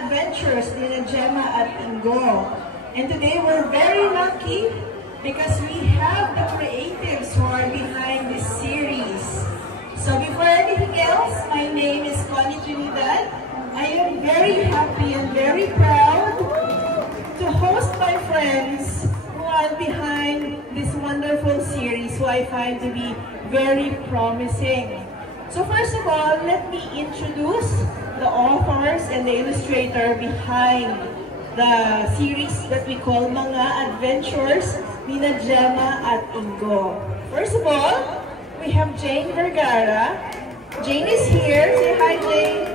adventures ni Gemma at Ingo. And today we're very lucky because we have the creatives who are behind this series. So before anything else, my name is Connie Trinidad. I am very happy and very proud to host my friends who are behind this wonderful series, who I find to be very promising. So first of all, let me introduce the authors and the illustrator behind the series that we call Mga Adventures ni Gemma at Ingo. First of all, we have Jane Vergara. Jane is here. Say hi, Jane.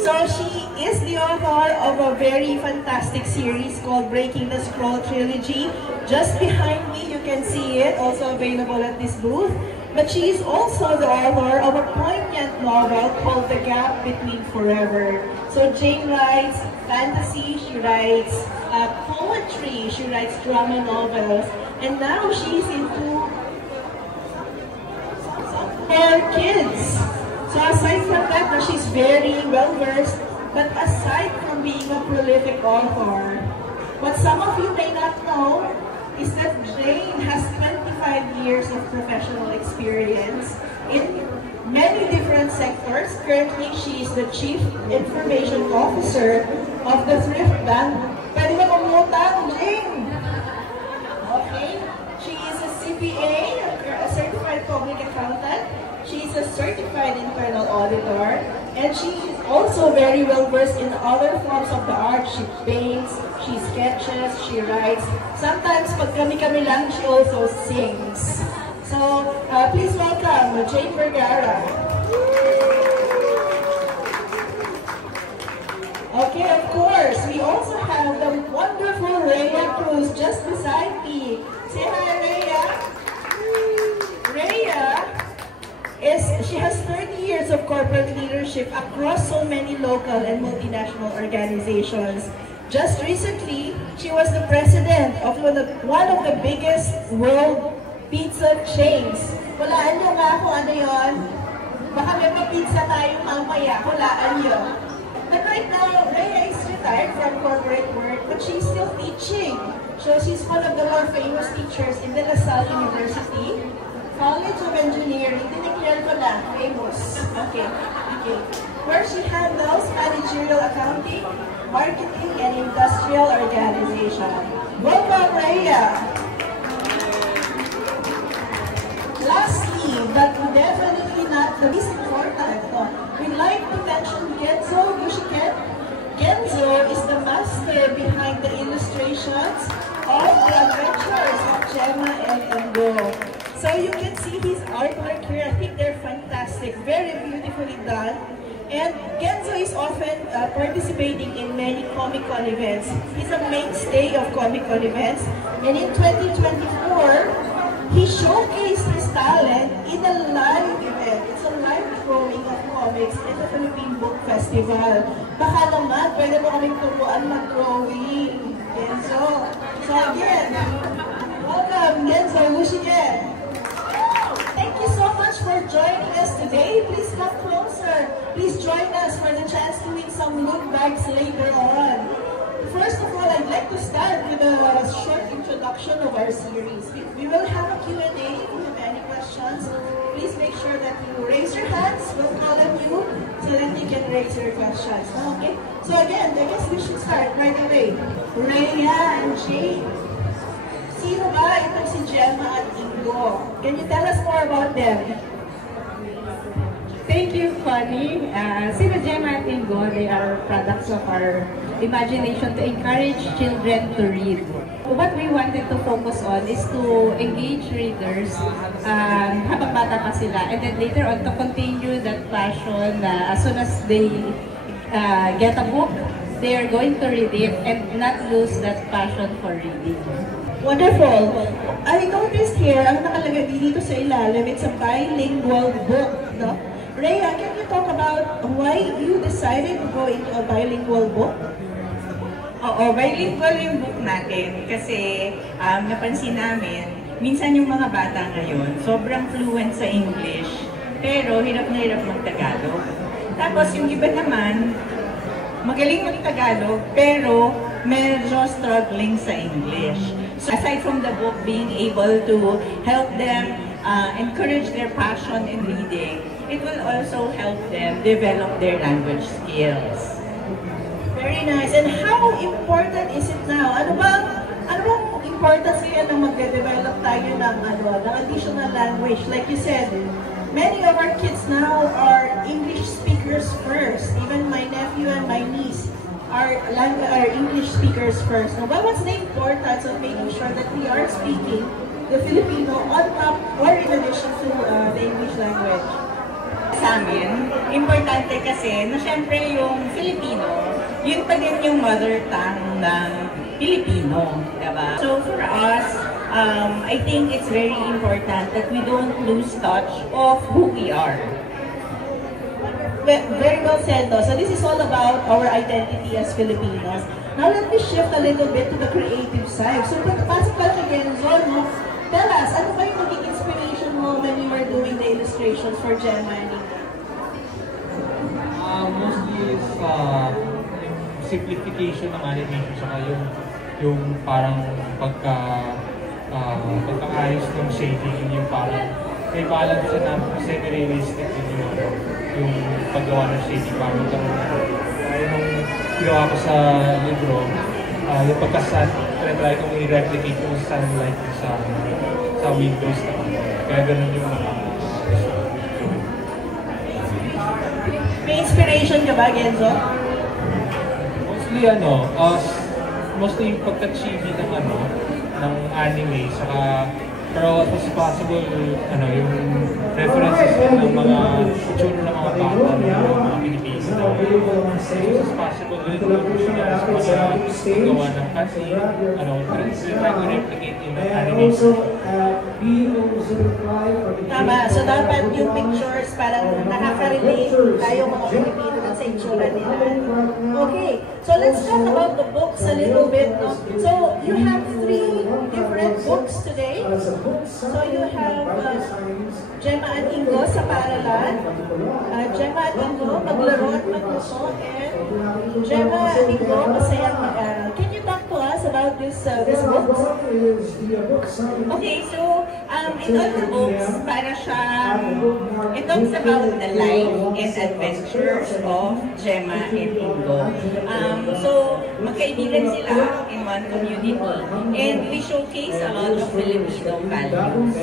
So she is the author of a very fantastic series called Breaking the Scroll Trilogy. Just behind me, you can see it, also available at this booth. But she is also the author of a poignant novel called The Gap Between Forever. So Jane writes fantasy, she writes poetry, she writes drama novels, and now she's into for kids. So aside from that, she's very well versed, but aside from being a prolific author, what some of you may not know is that Jane has 25 years of professional experience in many different sectors. Currently, she is the Chief Information Officer of the Thrift Bank. Pwede ba kumutang, Jane? Okay. She is a CPA, a Certified Public Accountant. She is a Certified Internal Auditor. And she is also very well versed in other forms of the art. She paints, she sketches, she writes. Sometimes pag kami-kami lang, she also sings. So, please welcome Jane Vergara. Okay, of course, we also have the wonderful Rhea Cruz just beside me. Say hi, Rhea. Rhea she has 30 years of corporate leadership across so many local and multinational organizations. Just recently, she was the president of one of the biggest world pizza chains. Hulaan nyo nga kung ano yun. Baka may pa-pizza tayo mamaya. Hulaan nyo. But right now, Rhea is retired from corporate work, but she's still teaching. So she's one of the more famous teachers in the La Salle University College of Engineering. Dineclare ko na, famous. Okay. Where she handles managerial accounting, marketing, and industrial organization. Welcome, Rhea! Lastly, but definitely not the least important, we'd like to mention Genzo Yushiken. Genzo is the master behind the illustrations of the adventures of Gemma and Ingo. So you can see his artwork here. I think they're fantastic, very beautifully done. And Genzo is often participating in many Comic-Con events. He's a mainstay of Comic-Con events. And in 2024, he showcased his talent in a live event. It's a live drawing of comics at the Philippine Book Festival. Baka naman, pwede mo kaming turuan mag-drawing. Genzo. So again, welcome, Genzo Yushiken. Thank you so much for joining us today. Please come closer. Please join us for the chance to win some loot bags later on. First of all, I'd like to start with a short introduction of our series. We will have a Q&A. If you have any questions, please make sure that you raise your hands. We'll call on you so that you can raise your questions. Okay? So again, I guess we should start right away. Rhea and Jane. Sino ba itong si Gemma at Ingo? Can you tell us more about them? Thank you, Connie. Sino Gemma at Ingo, they are products of our imagination to encourage children to read. What we wanted to focus on is to engage readers habang bata pa sila, and then later on to continue that passion as soon as they get a book, they are going to read it and not lose that passion for reading. Wonderful. I noticed here, ang nakalagay dito sa ilalim, it's a bilingual book, no? Rhea, can you talk about why you decided to go into a bilingual book? Oo, bilingual yung book natin kasi napansin namin, minsan yung mga bata ngayon, sobrang fluent sa English, pero hirap na hirap mag-Tagalog. Tapos yung iba naman, magaling mag-Tagalog, pero medyo struggling sa English. So aside from the book being able to help them encourage their passion in reading, it will also help them develop their language skills. Very nice. And how important is it now? Ano bang importance ngayon na magde-develop tayo ng additional language? Like you said, many of our kids now are English speakers first. Even my nephew and my niece are English speakers first. Now, what's the importance of making sure that we are speaking the Filipino on top or in addition to the English language? Sa amin, importante kasi na syempre yung Filipino, yun pa din yung mother tongue ng Filipino, diba? So for us, I think it's very important that we don't lose touch of who we are. Very well said, no? So this is all about our identity as Filipinos. Now let me shift a little bit to the creative side. So pasok ka kay Genzo, no? Tell us, ano ba yung naging inspiration mo when you were doing the illustrations for Gemma and Ingo? Mostly is simplification ng animation, saka yung parang pagkaayos ng shading, yung parang may balance na semi-realistic din yung paggawa ng shading, parang yung ginawa ko sa libro, yung try kong i-replicate yung sunlight sa windows naman. Kaya ganun yung mga May inspiration ka ba, Genzo? Mostly yung pagka-chibi ng anime, saka pero as possible, yung references ng mga itsura ng mga bata ng mga Pilipino. As possible, ganito lang po siya sa mga gawa ng cutscene, try to replicate in animation. Tama. So dapat yung pictures parang nakaka-relate tayo mga Pilipino sa itsura nila. Okay. So let's talk about the books a little bit. No? So you have 3 different books today. So you have Gemma at Ingo sa Paaralan, Gemma at Ingo Maglaro at Magluto, and Gemma at Ingo Masayang Mag-aral. Can you talk to us about this books? Okay, so in all the books, para siya, it talks about the life and adventures of Gemma and Ingo. So, magkaibigan sila in one community, and we showcase a lot of Filipino values.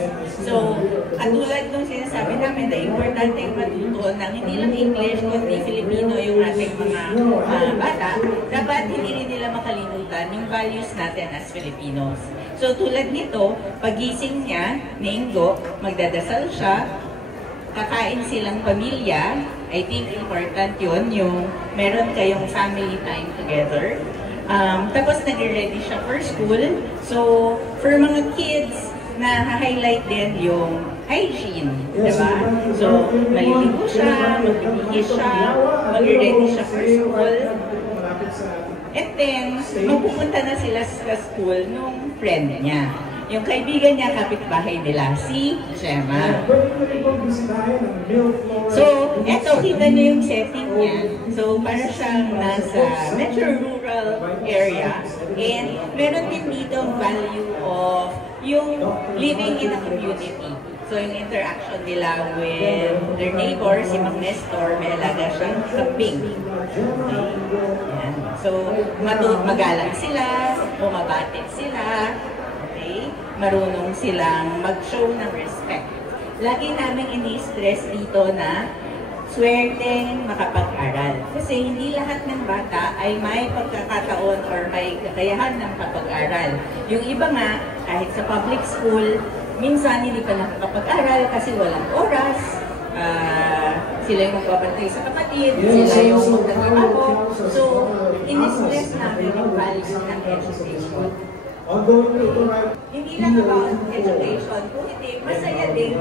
So, katulad nung sinasabi namin na importante yung matuto ng hindi lang English, kundi Filipino yung ating mga bata, dapat hindi rin nila makalimutan yung values natin as Filipinos. So, tulad nito, pagising niya ni Ingo, magdadasal siya, kakain silang pamilya. I think important yun, yung meron kayong family time together. Tapos nag-ready siya for school. So, for mga kids, na-highlight din yung hygiene, diba? So, maliligo siya, magbibigis siya, mag-ready siya for school. And then, magpupunta na sila sa school nung friend niya. Yung kaibigan niya, kapitbahay nila, si Gemma. So, eto, kita niyo yung setting niya. So, para siyang nasa metro rural area. And meron din dito ang value of yung living in a community. So, yung interaction nila with their neighbor, si Mang Nestor, may alaga siyang kambing. Okay. Yan. So, magalang sila, bumabati sila, okay? Marunong silang mag-show ng respect. Lagi namin ini-stress dito na swerteng makapag-aral. Kasi hindi lahat ng bata ay may pagkakataon or may kakayahan ng kapag-aral. Yung iba nga, kahit sa public school, minsan hindi pa nakakapag-aral kasi walang oras. Sila yung magbabantay sa kapatid, sila yung magtatrabaho. So, in-stress namin yung value ng education. Hindi lang about education, kung hindi, masaya din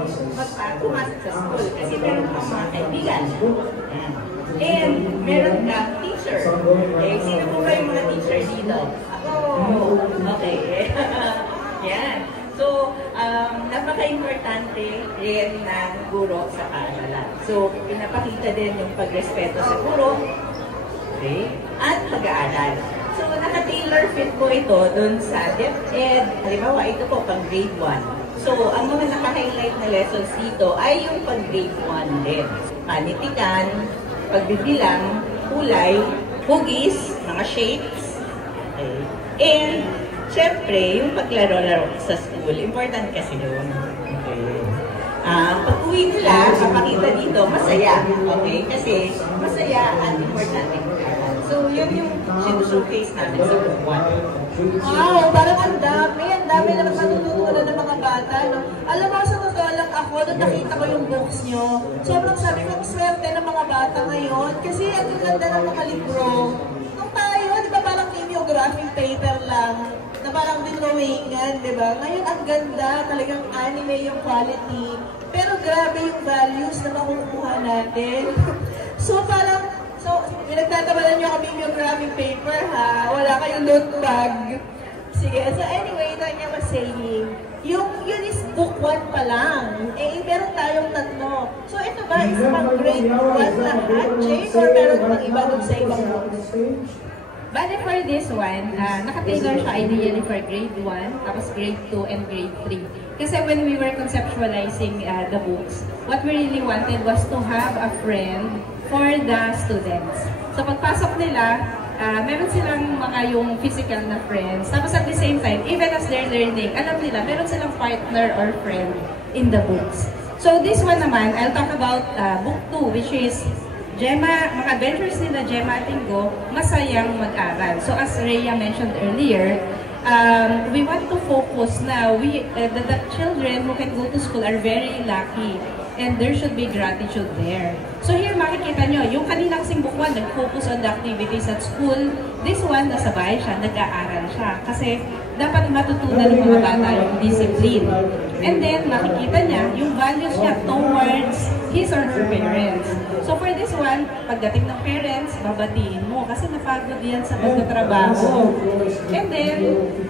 pumasok sa school kasi meron kang mga kaibigan. And meron kang teacher. Okay, sino po ba yung mga teacher dito? Ako! Okay. Yan. So, napaka-importante rin ng guro sa paaralan. So, pinapakita din yung pagrespeto sa guro. Okay? mag-aaral. So, naka-tailor fit po ito dun sa DepEd. Halimbawa, ito po pang grade 1. So, ang mga naka-highlight na lessons dito ay yung pang grade 1 din. Panitikan, pagbibilang, kulay, hugis, mga shapes, okay. And, syempre, yung paglaro-laro sa school, important kasi yun. Okay. Pag-uwi nila, makita dito, masaya. Okay? Kasi, masaya at importante. So, yun yung sinushow-case namin sa book 1. Wow, parang ang dami naman matututunan ng mga bata, no? Alam mo, sa totoo lang ako, nung nakita ko yung books nyo, sobrang sabi ko, ang swerte ng mga bata ngayon, kasi ang ganda ng mga libro. Nung tayo, di ba parang mimeographic paper lang, na parang dinrawingan, di ba? Ngayon, ang ganda, talagang anime yung quality, pero grabe yung values na makukuha natin. So, parang, pinagtatabalan nyo kami yung mimeographic paper, ha? Wala kayong note bag. Sige, so anyway, Tanya was saying, yun is book 1 pa lang. Eh, meron tayong tatlo. So, ito ba is pang grade 1 lahat, Jake? Or meron pang iba dun sa ibang books? Bale, for this one, naka-tailor siya ideally for grade 1, tapos grade 2, and grade 3. Kasi when we were conceptualizing the books, what we really wanted was to have a friend for the students. So pagpasok nila, meron silang mga yung physical na friends. Tapos at the same time, even as they're learning, alam nila, meron silang partner or friend in the books. So this one naman, I'll talk about book 2, which is Gemma, mga adventures nila Gemma at Ingo, masayang mag-aral. So as Rhea mentioned earlier, we want to focus now, the children who can go to school are very lucky. And there should be gratitude there. So here makikita nyo, yung kanina kasing book 1, nag-focus on the activities at school. This one, nasa bahay siya, nag-aaral siya. Kasi dapat matutunan ng mga bata yung discipline. And then makikita niya yung values niya towards his or her parents. So for this one, pagdating ng parents, babatiin mo kasi napagod yan sa pagtatrabaho. And then,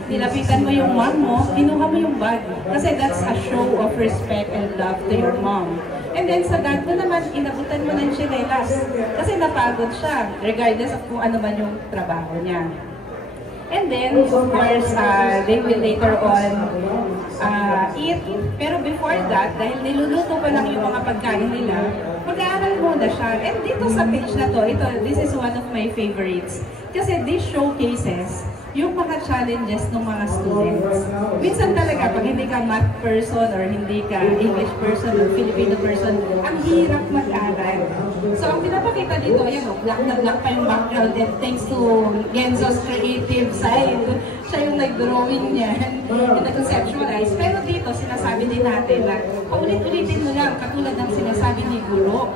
nilapitan mo yung mom mo, kinuha mo yung bag. Kasi that's a show of respect and love to your mom. And then sa dad mo naman, inabutan mo ng tsinelas. Kasi napagod siya, regardless of kung ano man yung trabaho niya. And then, of course, they will later on eat. Pero before that, dahil niluluto pa lang yung mga pagkain nila, mag-aaral muna siya. And dito sa page na to, this is one of my favorites. Kasi this showcases yung mga challenges ng mga students. Minsan talaga, pag hindi ka math person or hindi ka English person or Filipino person, ang hirap mag-aral. So, ang pinapakita dito, yan o, black na black pa yung background and thanks to Genzo's creative side, siya yung nag-drawing niyan and nag-conceptualize. Pero dito, sinasabi din natin na paulit-ulitin mo lang, katulad ng sinasabi ni Guro,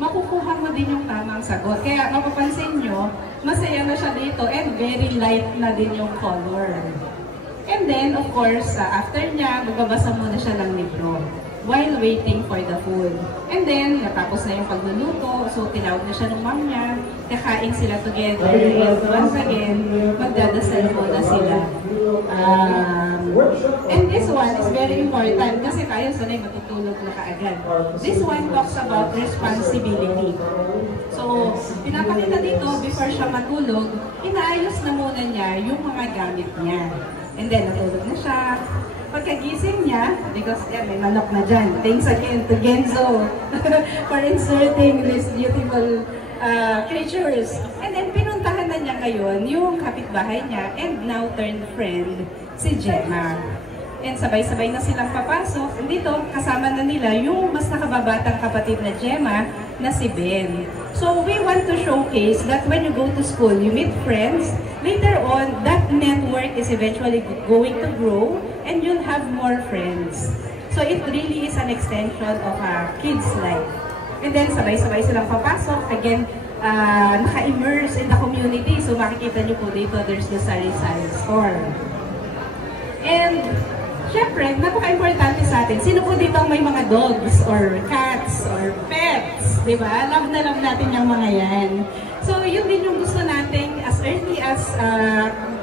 makukuha mo din yung tamang sagot. Kaya mapapansin nyo, masaya na siya dito and very light na din yung color. And then, of course, after niya, magbabasa muna siya ng libro while waiting for the food. And then, natapos na yung pagluluto, so tinawag na siya ng mom niya, kakain sila together, and once again, magdadasal muna sila. And this one is very important kasi tayo sanay matutulog na kaagad. This one talks about responsibility. So, pinapakita dito, before siya matulog, inaayos na muna niya yung mga gamit niya. And then, natulog na siya. Pagkagising niya, because may manok na dyan. Thanks again to Genzo for inserting these beautiful creatures. And then, pinuntahan na niya ngayon yung kapitbahay niya and now turned friend, si Gemma. And sabay-sabay na silang papasok. Dito, kasama na nila yung mas nakababatang kapatid na Gemma na si Ben. So, we want to showcase that when you go to school, you meet friends. Later on, that network is eventually going to grow and you'll have more friends. So, it really is an extension of a kid's life. And then, sabay-sabay silang papasok. Again, naka-immerse in the community. So, makikita niyo po dito, there's the sari-sari store. And, syempre, napaka-importante sa atin. Sino po dito ang may mga dogs or cats or pets? Diba? Love na love natin yung mga yan. So, yun din yung gusto natin as early as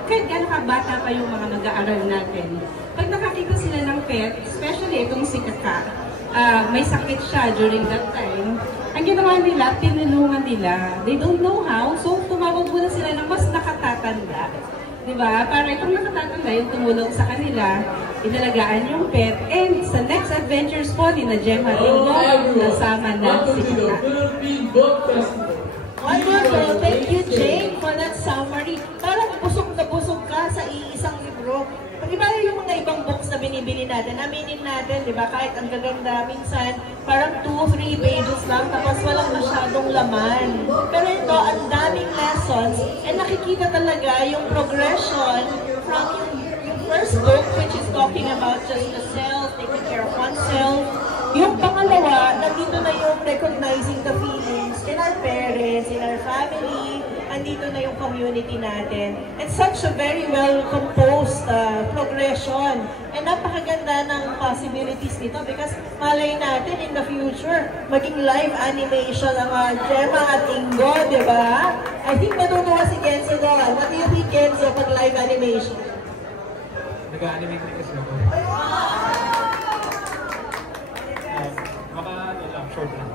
kahit gano'n kabata pa yung mga mag-aaral natin. Pag nakakita sila ng pet, especially itong si Kaka, may sakit siya during that time, ang ginawa nila, tinulungan nila. They don't know how, so tumawag muna sila ng mas nakatatanda. Diba? Para itong nakatatanda yung tumulong sa kanila, inalagaan yung pet, and sa next adventures po ni na Gemma Ringo, nasama na si Kita. Wonderful! Thank you, Jane, for that summary. Parang busog na busog ka sa iisang libro. Iba yung mga ibang books na binibili natin, aminin natin, di ba? Kahit ang gaganda, minsan, parang 2-3 pages lang, tapos walang masyadong laman. Pero ito, ang daming lessons, and nakikita talaga yung progression from yung first book, which is talking about just the self, taking care of oneself. Yung pangalawa, nandito na yung recognizing the feelings in our parents, in our family, andito na yung community natin. It's such a very well-composed progression. And napakaganda ng possibilities nito because malay natin in the future, maging live animation ang Gemma at Ingo, di ba? I think matutuwa si Kenzo doon. What do you think, Kenzo, pag live animation? Nag-animate din kasi ako. Baka lang, short lang.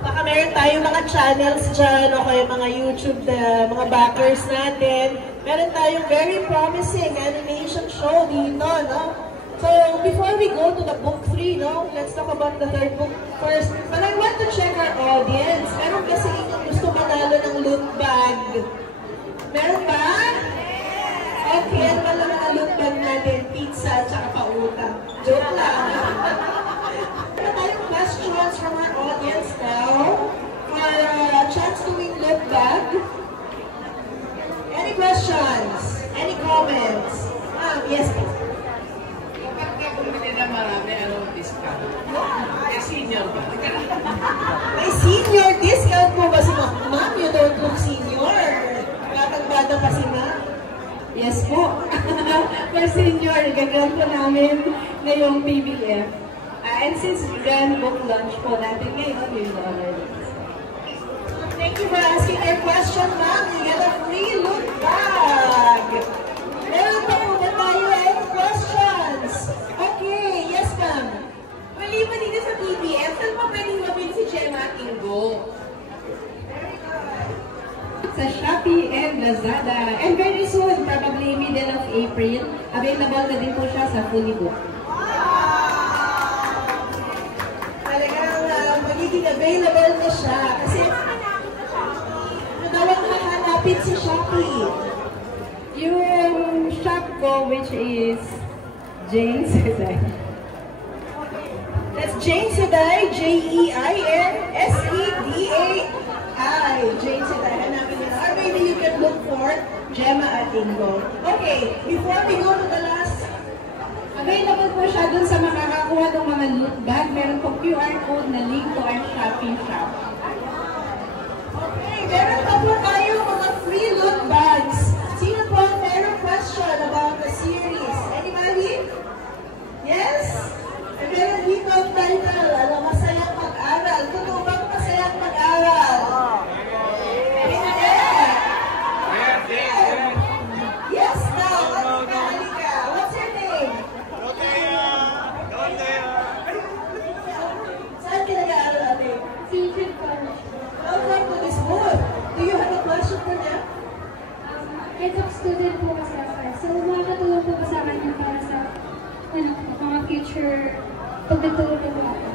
Baka meron tayong mga channels dyan o kaya mga YouTube na mga backers natin. Meron tayong very promising animation show dito, no? So, before we go to the book 3, no? Let's talk about the third book first. But I want to check our audience. Meron kasi inyong gusto manalo ng loot bag. Meron ba? Okay, ano ba lang ang loot bag natin? Pizza at saka pautang. Joke lang. Meron tayong questions from our audience now for a chance to win loot bag. Any questions? Any comments? Yes, please. Kapag ka bumili na marami, anong discount? May senior ba? May senior discount po ba si Ma'am? You don't look senior. Batang-bata pa si Ma'am. Yes po. For senior, gagawin po namin ngayong PBF. And since grand book launch po natin ngayon, we will already. Thank you for asking your question, Ma'am. You get a free loot bag. Meron pa po ba tayo questions? Okay, yes, Ma'am. Maliban dito sa PBF, saan pa pwedeng mabili si Gemma at Ingo? Sa Shopee and Lazada. And very soon, probably middle of April, available na din po siya sa Fully Book. Talagang magiging available na siya. Kasi daw ang hahanapin si Shopee. Yung shop ko, which is Jane Seday. That's Jane Seday, Jeinseday. Jane Seday. Hanapin nila. Or maybe you can look for Gemma at Ingo. Okay, before we go to the last, Available po siya dun sa makakakuha ng mga loot bag. Meron pong QR code na link to our Shopee shop. okay, meron pa po tayo mga free loot bags. Sino po meron question about the series? Anybody? Yes? Meron dito ang title, masayang mag-aral. Totoo bang masayang mag-aral? Yes, now, halika. What's your name? Saan ka nag-aaral, ate? Teacher ko. Welcome to this booth. Do you have a question for them? Head of student po kasi ako. So, makakatulong po sa kanya para sa mga future pagtutulong po ako.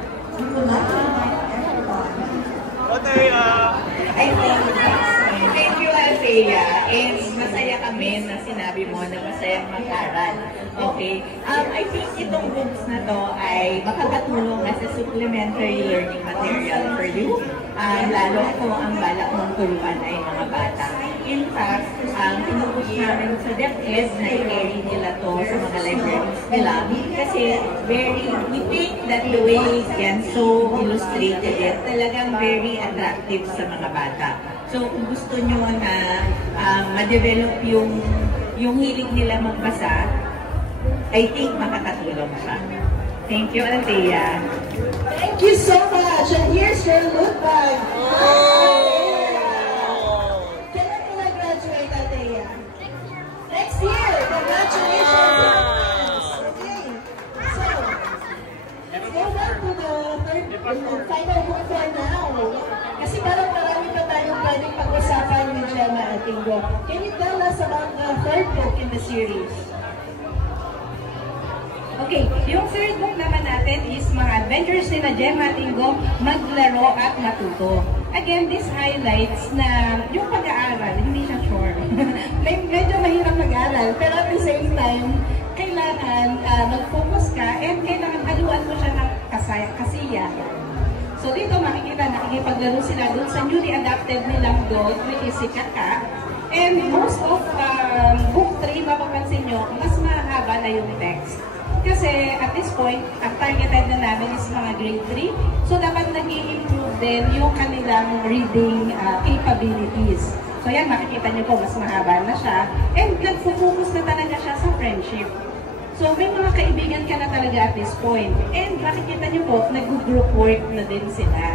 Thank you, Althea. And masaya kami na sinabi mo na masayang mag-aral. Okay? I think itong books na to ay makakatulong as a supplementary learning material for you. Lalo kung ang balak mong turuan ay mga bata. In fact, ang pinupush namin sa DepEd na i-carry nila to sa mga libraries nila kasi we think that the way Kenzo illustrated it, talagang very attractive sa mga bata. So kung gusto nyo na ma-develop yung hilig nila magbasa, I think makakatulong siya. Thank you, Althea. Thank you so much. And here's your loot bag. Kailan ka na-graduate, Althea? Next year. Congratulations. Okay. So, let's go back to the final book for now. Kasi parang marami pa tayong pwedeng pag-usapan with Gemma at Ingo. Can you tell us about the third book in the series? Okay, yung third book naman natin is mga adventures nila Gemma at Ingo, maglaro at matuto. Again, this highlights na yung pag-aaral, hindi siya chore. Medyo mahirap mag-aaral, pero at the same time, kailangan mag-focus ka and kailangan haluan mo siya ng kasiyahan. So dito makikita, nakikipaglaro sila dun sa newly adapted nilang dog, which is si Kaka. And most of book 3, mapapansin nyo, mas mahaba na yung text. Kasi at this point, ang targeted na namin is mga grade 3. So dapat nag-i-improve din yung kanilang reading capabilities. So yan, makikita nyo po, mas mahaba na siya. And nag-focus na talaga siya sa friendship. So may mga kaibigan ka na talaga at this point. And makikita nyo po, nag-group work na din sila.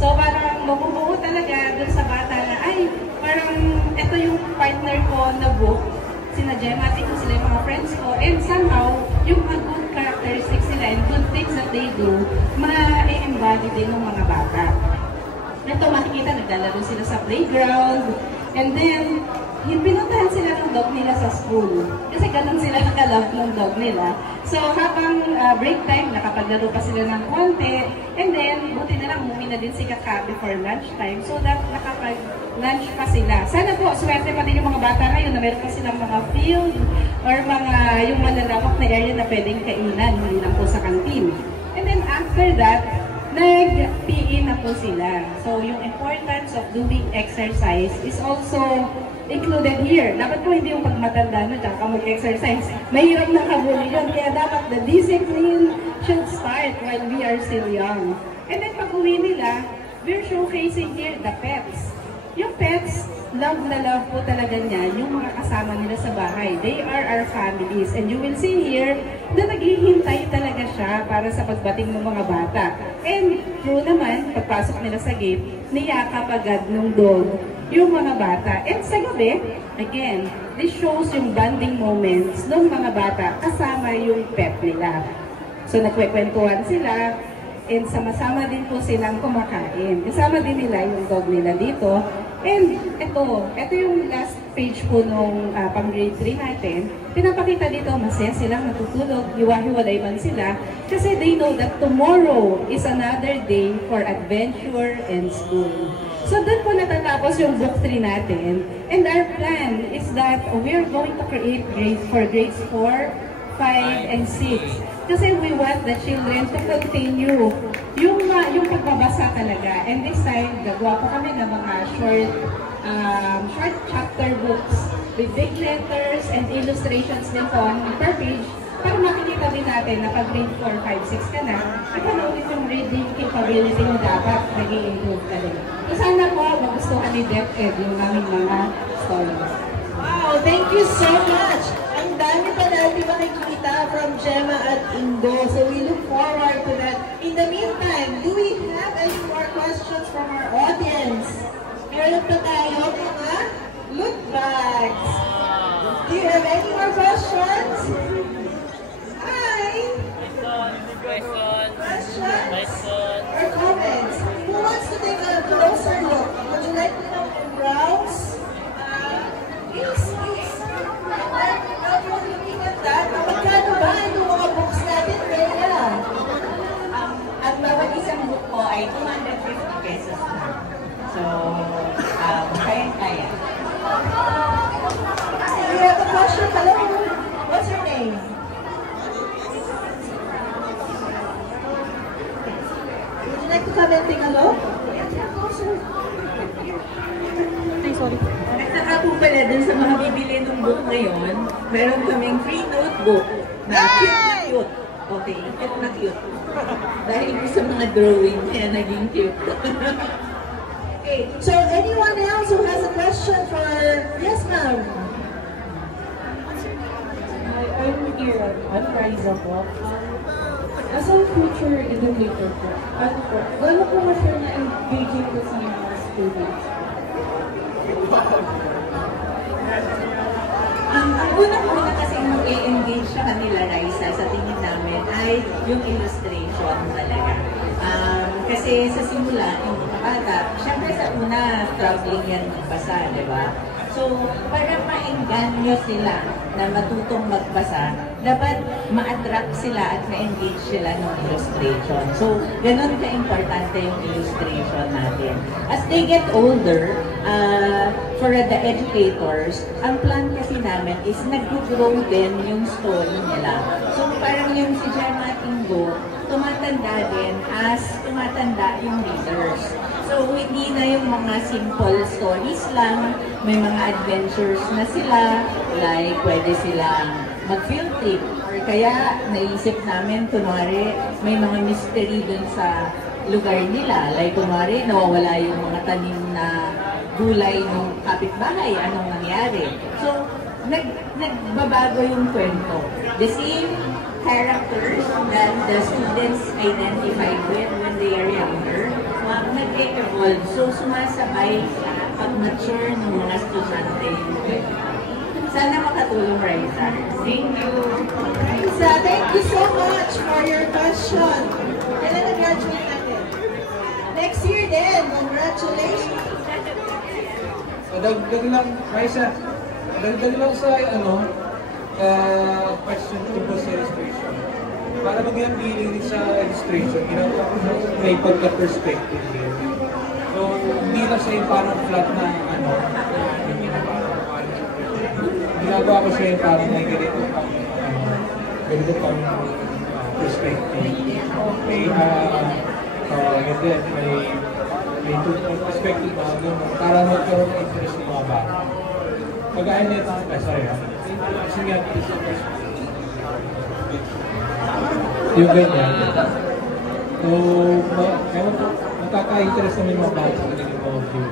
So parang mabubuo talaga dun sa bata na, ay, parang ito yung partner ko na book. Sina Gemma, tingin sila yung mga friends ko, and somehow, yung mga good characteristics nila and good things that they do, ma-embody din ng mga bata. Ito makikita, naglalaro sila sa playground, and then, pinuntahan sila ng dog nila sa school. Kasi ganun sila nakalove ng dog nila. So habang break time, nakapaglaro pa sila ng konti, and then, buti na lang, umuwi na din si Kaka before lunchtime, so that nakapag-lunch pa sila. Sana po, swerte pa din yung mga bata ngayon na meron pa silang mga field or mga yung malalawak na area na pwedeng kainan, hindi lang po sa kantin. And then after that, nag-PE na po sila. So yung importance of doing exercise is also included here. Dapat po hindi yung pagmatanda na dyan ka mag-exercise. Mahirap na kabuli yun. Kaya dapat the discipline should start while we are still young. And then pag uwi nila, we're showcasing here the pets. Yung pets, love na love po talaga niya yung mga kasama nila sa bahay. They are our families. And you will see here na naghihintay talaga siya para sa pagbating ng mga bata. And true naman, pagpasok nila sa gate, niyakap agad ng dog yung mga bata. And sa gabi, again, this shows yung bonding moments ng mga bata kasama yung pet nila. So nagkwekwentuhan sila, and sama-sama din po silang kumakain. Kasama din nila yung dog nila dito. And ito yung last page po nung pang grade 3 natin. Pinapakita dito, masaya silang natutulog, hiwa-hiwalay man sila. Kasi they know that tomorrow is another day for adventure and school. So doon po natatapos yung book 3 natin. And our plan is that we're going to create grades 4, 5, and 6. Kasi we want the children to continue yung pagbabasa talaga. And this time, gagawa po kami ng mga short chapter books with big letters and illustrations din po per page para makikita din natin na pag grade 4, 5, 6 ka na, ulit yung reading capability mo dapat nag-i-improve ka din. So sana po magustuhan ni DepEd yung aming mga stories. Wow, thank you so much! Ang dami pa natin makikita from Gemma at Ingo. So we look forward to that. In the meantime, do we have any more questions from our audience? Meron pa tayo mga loot bags. Do you have any more questions? Hi! Questions? Or comments? Who wants to take a closer look? Would you like to come and browse? Please. Looking at that, magkano ba yung mga books natin, Bella? Ang bawat isang book po ay 250 pesos na. So, kaya-kaya. We have a question. Hello. What's your name? Would you like to come and take a look? Sorry. At saka po pala dun sa mga bibili ng book ngayon, meron kaming free notebook na cute na cute. Okay, cute na cute. Dahil sa mga drawing, kaya naging cute. Okay, so anyone else who has a question for... Yes, ma'am. I'm here at Riza po. As a future educator po, gano'n po ma-share na engaging ko sa mga students? Ang unang-una kasi mag-e-engage sa kanila, Raisa, sa tingin namin, ay yung illustration talaga. Kasi sa simula, yung mga bata, syempre sa una, struggling yan magbasa, di ba? So, para maengganyo sila na matutong magbasa, dapat ma-attract sila at ma-engage sila ng illustration. So, ganun ka-importante yung illustration natin. As they get older, for the educators, ang plan kasi namin is nag-grow din yung story nila. So, parang yung si Gemma Ingo, tumatanda din as tumatanda yung readers. So, hindi na yung mga simple stories lang, may mga adventures na sila, like pwede silang mag-field trip. Or kaya, naisip namin, kunwari, may mga mystery dun sa lugar nila. Like, kunwari, nawawala yung mga tanim na gulay ng kapitbahay, anong nangyari. So, nagbabago yung kwento. The same characters that the students identified with when they are younger, nag-evolve. So, sumasabay sa pag-mature ng mga estudyante. Sana makatulong, Raisa. Thank you. Raisa, thank you so much for your question. Kailan na-graduate natin? Next year din. Congratulations. Dagdag lang, Raisa, dagdag lang sa question tungkol sa illustration. Para maging feeling sa illustration, may pagka-perspective din. So, hindi lang siya yung parang flat na ginagawa ko siya yung parang may ganito pang perspective. May perspective na para magkaroon ng interest ng mga bata. Pag-ahin nito, sorry kasi nga, yung ganyan. So, nakaka-interest naman yung mga bata sa kanilang mga view.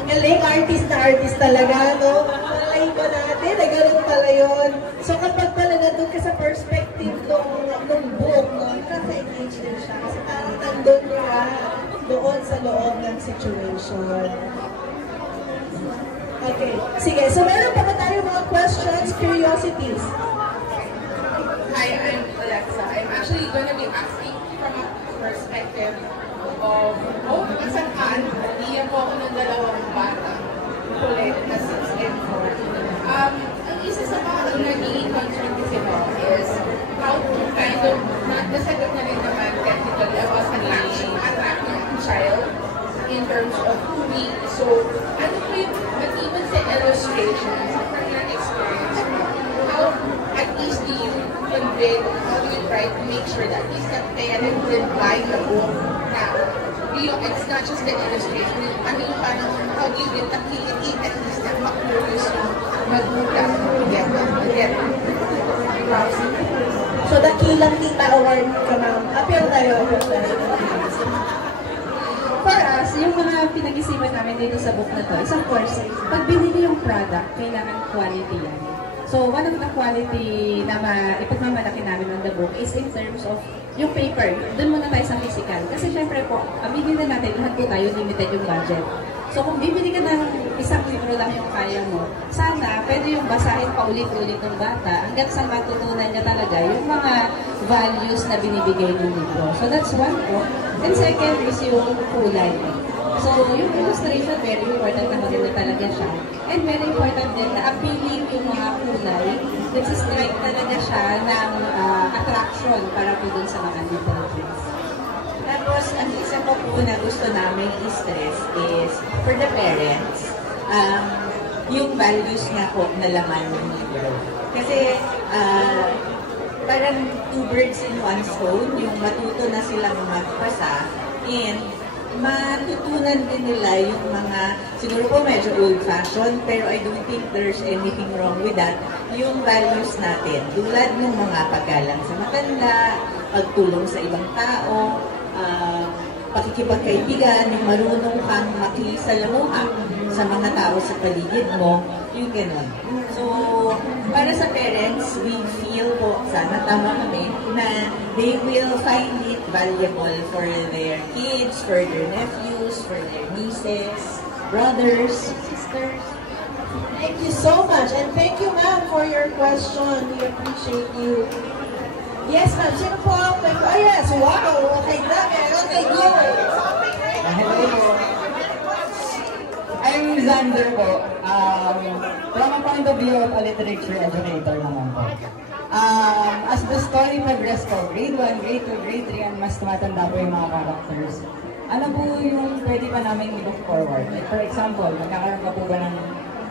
Ang galing, artist na artist talaga, no? Malay ba natin, ay ganun pala yun. So kapag pala nandun ka sa perspective ng book, no, nakaka-engage din siya. Kasi parang nandun ka doon sa loob ng situation. Okay, sige. So meron pa ba tayo mga questions, curiosities? Hi, I'm Alexa. I'm actually going to be asking from a perspective of, masaan, niya po ako ng dalawang bata, kulit na 6 and 4. Ang isa sa mga naging concern kasi mo is how to kind of, nasagot na rin naman technically about attract yung child in terms of movie. So, ano po yung, but even sa illustrations, from your experience, how at least do you convey, how do you try to make sure that at least the parent will buy the book now? It's not just the illustration. I mean, how do you get the kid at least na ma-curious yung magulang get So, dakilang Tita Award ka, ma'am. Appeal tayo. For us, yung mga pinag-isipan namin dito sa book na to, isang course, pag binili yung product, kailangan quality yan. So, one of the quality na ipagmamalaki namin on the book is in terms of yung paper. Doon muna tayo sa physical. Kasi syempre po, aminin na natin, lahat po tayo limited yung budget. So, kung bibili ka ng isang libro lang yung kaya mo, sana pwede yung basahin pa ulit-ulit ng bata hanggang sa matutunan niya talaga yung mga values na binibigay ng libro. So, that's one po. And second is yung kulay. So, yung illustration, very important na maganda talaga siya. And very important din na appealing yung mga kulay. Nagsistrike talaga siya ng attraction para po dun sa mga little kids. Tapos, ang isa po na gusto namin i-stress is, for the parents, yung values nga po na laman ng libro. Kasi, parang 2 birds in 1 stone, yung matuto na silang magbasa, and matutunan din nila yung mga, siguro po medyo old-fashioned, pero I don't think there's anything wrong with that, yung values natin. Tulad ng mga paggalang sa matanda, pagtulong sa ibang tao, pakikipagkaibigan, yung marunong kang makisalamuha sa mga tao sa paligid mo, yung gano'n. So, para sa parents, we feel po, sana tama kami, na they will find it valuable for their kids, for their nephews, for their nieces, brothers, sisters. Thank you so much. And thank you, ma'am, for your question. We appreciate you. Yes, ma'am. Sino po ang may... Oh, yes. Wow. Okay na. Okay, go. Hello po. I'm Xander po, from a point of view of a literature educator naman po. As the story progress po, grade 1, grade 2, grade 3, and mas tumatanda po yung mga characters, ano po yung pwede pa namin i-look forward? Like for example, magkakaroon ka po ba ng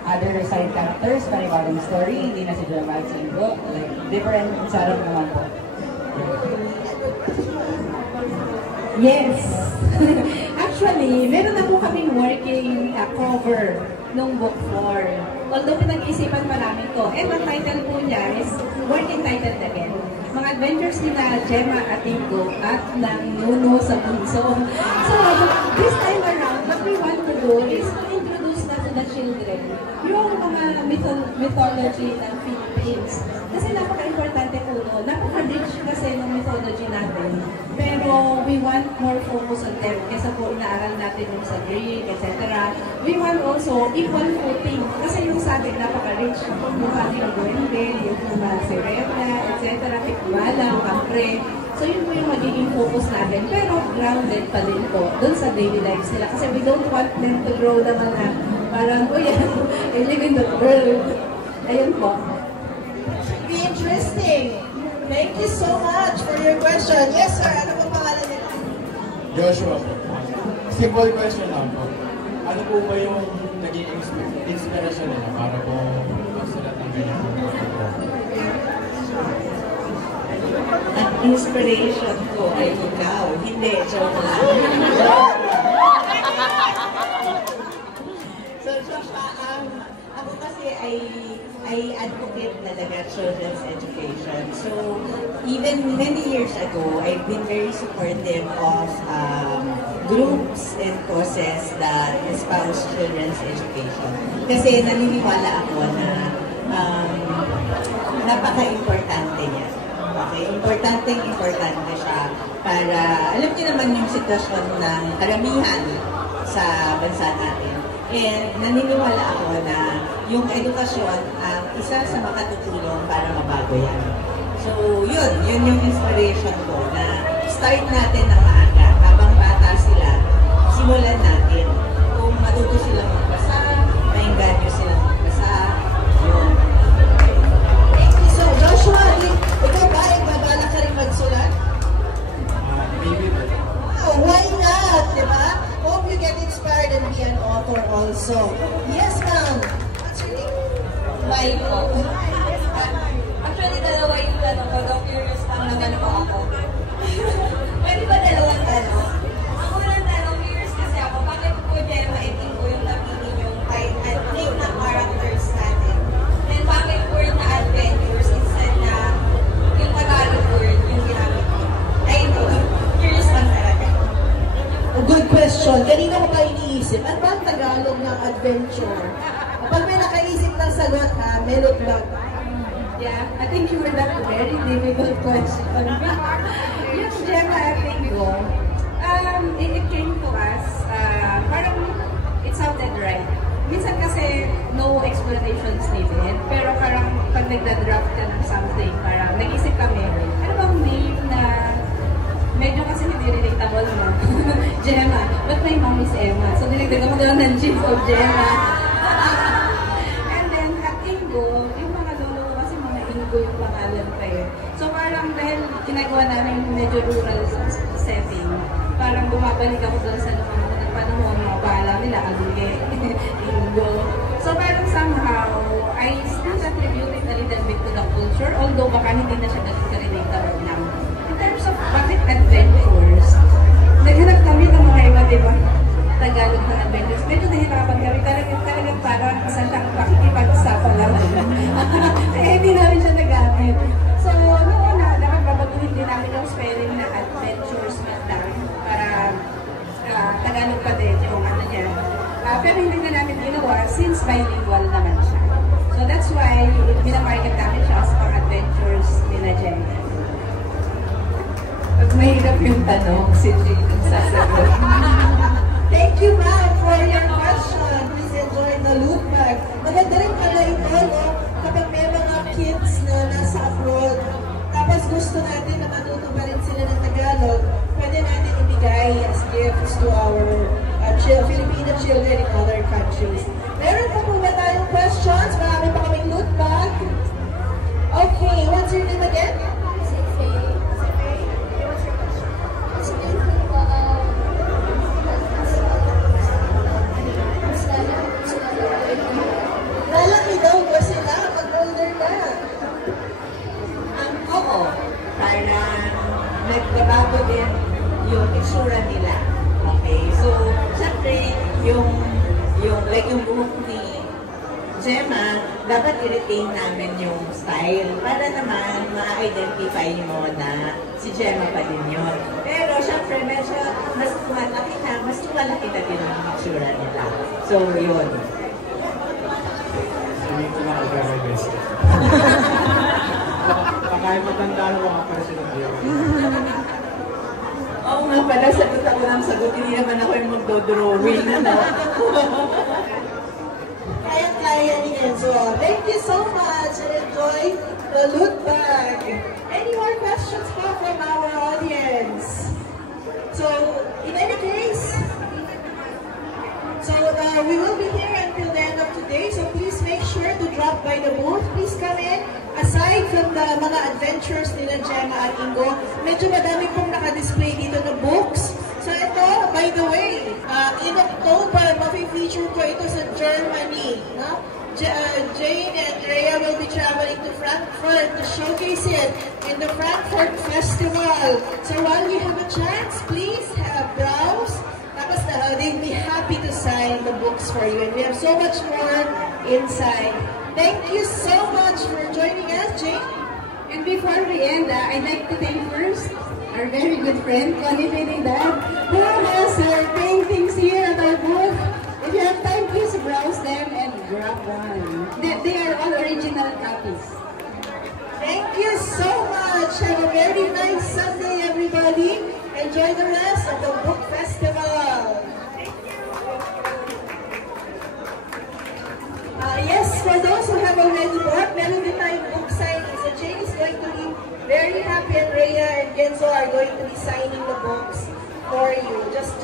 other side characters, panibagong story, hindi na si Gemma at Ingo, like different setup naman po. Yes. Actually, meron na po kaming working cover nung book 4. Although pinag-isipan pa namin to. And ang title po niya is working title again. Mga adventures nila Gemma at Ingo at ng Nuno sa Bunso. So, this time around, what we want to do is to introduce na to the children yung mga mythology ng Philippines. Kasi napaka-importante po doon. Napaka-rich kasi ng mythology natin. Pero we want more focus on them kesa po inaaral natin yung sa Greek, etc. We want also equal footing. Kasi yung sa atin napaka-rich. Yung aming Duende, yung mga Sirena, etc. Tikbalang, Kapre. So yun po yung magiging focus natin. Pero grounded pa din po doon sa daily lives nila. Kasi we don't want them to grow naman na parang, oh yeah, I live in the world. Ayun po. Be interesting. Thank you so much for your question. Yes, sir. Ano po pangalan nila? Joshua po. Simple question lang po. Ano po ba yung naging inspiration nila para po magsulat ng ganyan? Ang inspiration ko ay ikaw. Hindi, joke lang. So, Joshua, ako kasi ay advocate talaga children's education. So, even many years ago, I've been very supportive of groups and causes that espouse children's education. Kasi naniniwala ako na napaka-importante niya. Okay? Importante siya para, alam niyo naman yung sitwasyon ng karamihan sa bansa natin. And naniniwala ako na yung edukasyon ang isa sa makatutulong para mabago yan. So yun yung inspiration ko na start natin ng maaga. Habang bata sila, simulan natin. Kung matuto silang magbasa, maingganyo silang magbasa, yun. So Joshua, ikaw ba ay babala ka rin magsulat? Maybe po. Oh, why not? Diba? Hope you get inspired and be an author also. Yes, ma'am. What's your name? May po. Actually, dalawa yung tanong ko. Though curious lang naman po ako. Pwede ba dalawang tanong? Ang unang tanong, curious kasi ako, bakit po Gemma and Ingo yung napili yung name na characters natin? Then bakit word na adventures instead na yung Tagalog word yung ginamit ko? Ay, ito. Curious lang talaga. Good question. Kanina ko pa iniisip, ano ba ang Tagalog ng adventure? Pag may nakaisip ng sagot, ha, melot lang. Yeah, I think you were that very difficult question. Yung Gemma at Ingo, it came to us, parang it sounded right. Minsan kasi no explanations needed, pero parang pag nagda-draft ka ng something, parang nag-isip kami, ano bang name na medyo kasi hindi relatable mo? Gemma, but my mom is Emma, so dinagdagan ko doon ng Chief of Gemma. And then at Ingo, yung mga lolo ko kasi mga Ingo yung pangalan pa eh. So parang dahil ginagawa namin medyo rural setting, parang bumabalik ako doon sa mga panahon, mga bahala nila, Aluye, Ingo. So parang somehow, I still attribute it a little bit to the culture, although baka hindi na siya relatable now. In terms of bakit adventures, naghanap kami ng mga iba, diba? Tagalog na adventures. Medyo nahirapan kami. Talagang parang isa siyang pakikipag-usapan lang. Kaya hindi namin siya nagamit. So, noon na, dapat babaguhin din namin yung spelling na adventures lang para Tagalog pa din yung ano niya. Pero hindi na namin ginawa since bilingual naman siya. So, that's why minamarket namin siya as pang-adventures nila Jen. Pag mahirap yung tanong, si Jane ang sasagot. Thank you, ma'am, for your question. Please enjoy the loot bag. Maganda rin pala ito, no? Kapag may mga kids na nasa abroad, tapos gusto natin na matuto pa rin sila ng Tagalog, pwede natin ibigay as gifts to our Filipino children. children in other countries. Meron pa po ba tayong questions? Marami pa kaming loot bag. Okay, what's your name again? Lalaki daw ba sila pag-older na? Oo. Parang nagbabago din yung itsura nila. Okay? So, syempre, yung buhok ni Gemma, dapat i-retain namin yung style para naman ma-identify mo na si Gemma pa din yun. Pero syempre, medyo mas tumalaki na din ang itsura nila. So, yun. Hindi ko na mag-realize. Kahit matanda na mga para sila tayo. Oo nga pala, sagot ako ng sagot. Hindi naman ako yung magdodrawing. Kaya ni Enzo. Thank you so much and enjoy the loot bag. Any more questions from our audience? So, in any case, we will be here until the end of today. So please make sure to drop by the booth. Please come in. Aside from the mga adventures nila Gemma at Ingo, medyo madami pong naka-display dito na books. So ito, by the way, in October, mafe-feature ko ito sa Germany. No? Jane and Rhea will be traveling to Frankfurt to showcase it in the Frankfurt Festival. So while you have a chance, please browse. Tapos they'll be happy to sign the books for you. And we have so much more inside. Thank you so much for joining us, Jane. And before we end, I'd like to thank first our very good friend, Connie Trinidad, who has her paintings here at our booth. If you have time, please browse them and grab one. They are all original copies. Thank you so much. Have a very nice Sunday, everybody. Enjoy the rest of the book festival. Yes, for those who have already bought, meron din tayong book signing. So Jane is going to be very happy and Rhea and Genzo are going to be signing the books for you. Just